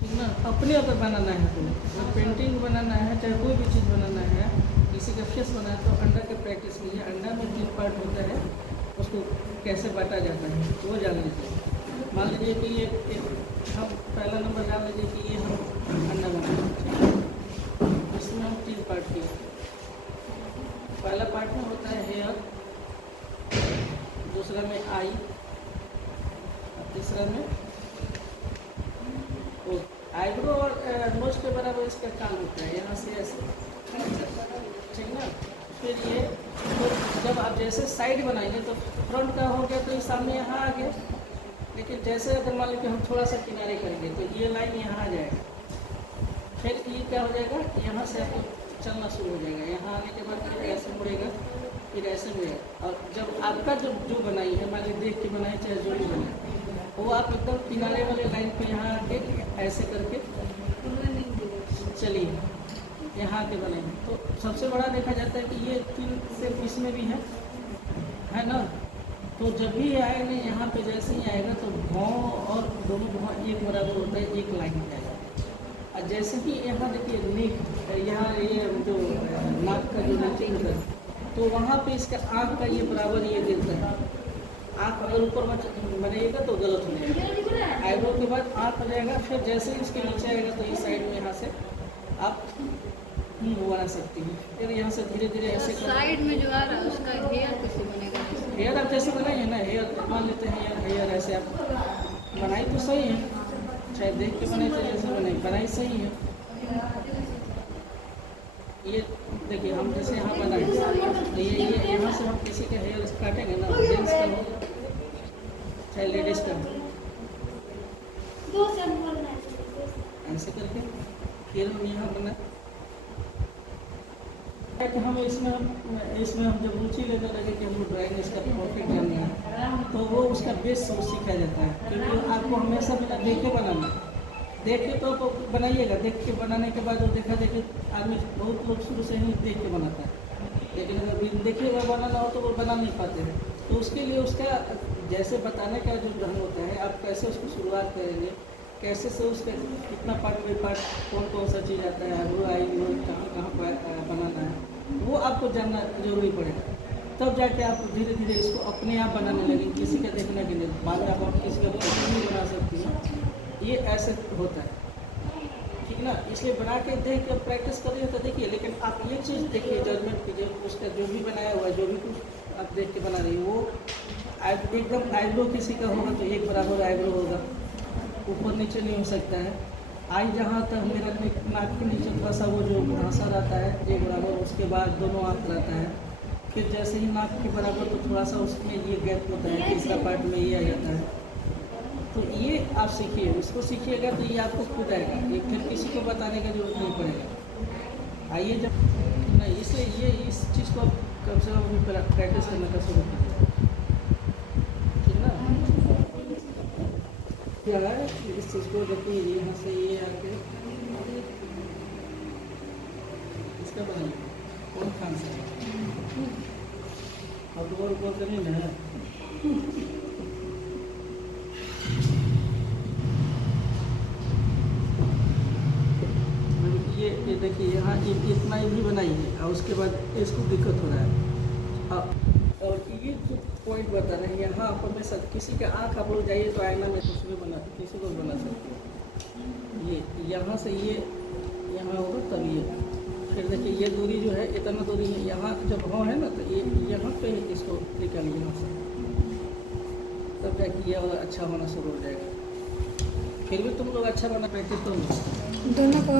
ठीक ना। अपने ऊपर बनाना है तुम्हें, अगर पेंटिंग बनाना है चाहे कोई भी चीज़ बनाना है, किसी का फेस बनाना है, तो अंडा के प्रैक्टिस कीजिए। अंडा में 3 पार्ट होता है, उसको कैसे बांटा जाता है वो जान लीजिए। मान लीजिए कि ये हम पहला नंबर जान लीजिए कि ये हम अंडा बनाएंगे, इसमें हम 3 पार्ट किए। पहला पार्ट में होता है हेयर, दूसरा में आई, और तीसरा में आईब्रो और नोज के बराबर इसका कान होता है, यहाँ से ऐसे, ठीक ना। फिर ये तो जब आप जैसे साइड बनाएंगे तो फ्रंट का हो गया तो ये सामने यहाँ आ गया, लेकिन जैसे अगर मान लीजिए हम थोड़ा सा किनारे करेंगे तो ये लाइन यहाँ आ जाएगा। फिर ये क्या हो जाएगा, यहाँ से आपको चलना शुरू हो जाएगा, यहाँ आने के बाद फिर ऐसे मुड़ेगा, फिर ऐसे मुड़ेगा। और जब आपका जो बनाई है, मान लीजिए देख के बनाए चाहे जो भी बनाए, वो आप एकदम किनारे वाले लाइन पे यहाँ आके ऐसे करके चलिए, यहाँ आके बनाएंगे। तो सबसे बड़ा देखा जाता है कि ये 3 से इसमें भी है ना। तो जब भी आएगा ना यहाँ पे, जैसे ही आएगा तो भौं और दोनों भौं एक बराबर होता है, एक लाइन पे आएगा। और जैसे ही यहाँ देखिए नेक, यहाँ ये जो नाक का जो नीचे होता है, तो वहाँ पे इसका आँख का ये बराबर ये गिरता है। आँख अगर ऊपर बनाइएगा तो गलत हो जाएगा। आईब्रो के बाद आँख हो जाएगा, फिर जैसे ही इसके नीचे आएगा तो इस साइड में यहाँ से आप वो बना सकती हैं। फिर यहाँ से धीरे धीरे ऐसे साइड में जो आ रहा है उसका हेयर कैसे बनेगा? हेयर आप जैसे बनाइए ना, हेयर मान लेते हैं हेयर ऐसे आप बनाई तो सही है, चाहे देख के बनाई तो जैसे बनाई सही है। ये देखिए हम जैसे यहाँ बनाए तो ये यहाँ से हम किसी का हेयर काटेंगे ना, जेंट्स का हो चाहे लेडीज़ का, ऐसे करके फिर हम यहाँ बना कि हम इसमें हम जब रुचि लेने लगे कि हमको ड्राइंग इसका परफेक्ट करना है, तो वो उसका बेस सीखा जाता है। क्योंकि आपको हमेशा बिना देख के बनाना, देख के तो बनाइएगा, देख के बनाने के बाद वो देखा देखिए आदमी बहुत लोग शुरू से ही देख के बनाता है, लेकिन अगर देखिएगा बनाना हो तो वो बना नहीं पाते हैं। तो उसके लिए उसका जैसे बताने का जो ढंग होता है, आप कैसे उसको शुरुआत करेंगे, कैसे से उसका कितना पार्ट बाई पार्ट कौन सा चीज़ आता है, वो आई वो कहाँ पर बनाना है, वो आपको जानना जरूरी पड़ेगा। तब जाके आप धीरे धीरे इसको अपने आप बनाने लगेंगे, किसी का देखने के लिए। बाद में आप किसी का फोटो भी बना सकती हैं, ये ऐसे होता है, ठीक ना। इसलिए बना के देख के प्रैक्टिस करिए तो देखिए, लेकिन आप ये चीज़ देखिए, जजमेंट कीजिए, उसका जो भी बनाया हुआ है, जो भी कुछ आप देख के बना रही है, वो एकदम आईब्रो किसी का होगा तो एक बराबर आईब्रो होगा, ऊपर नीचे नहीं हो सकता है। आई जहाँ तक मेरा नाक के नीचे थोड़ा सा वो जो भाषा रहता है एक बराबर, उसके बाद दोनों आँख रहता है। फिर जैसे ही नाक के बराबर तो थोड़ा सा उसमें ये गैप होता है, तीसरा पार्ट में ये आ जाता है। तो ये आप सीखिए, उसको सीखिएगा तो ये आपको खुद आएगा, ये फिर किसी को बताने का जरूरत नहीं पड़ेगा। आइए जब नहीं, इसलिए ये इस चीज़ को कम से कम प्रैक्टिस करने का शुरू कीजिए, ठीक ना। क्या है इस चीज़ को देखिए, यहाँ से ये आके इसका बनाइए कौन खान से और ऊपर करनी ना है। ये देखिए यहाँ इतना ही भी बनाइए, और उसके बाद इसको दिक्कत हो रहा है। और ये जो पॉइंट बता रहे हैं, यहाँ आप हमेशा किसी का आँख आप लोग जाइए तो आईना में कुछ भी बना, किसी को बना सकते हैं। ये यहाँ से ये यहाँ होगा तब ये, फिर देखिए ये दूरी जो है इतना दूरी है, यहाँ जब हो है ना तो ये यहाँ पे इसको निकालिए यहाँ से, तब जाके ये वाला अच्छा होना शुरू हो जाएगा। फिर भी तुम लोग अच्छा बना प्रैक्टिस करो दोनों को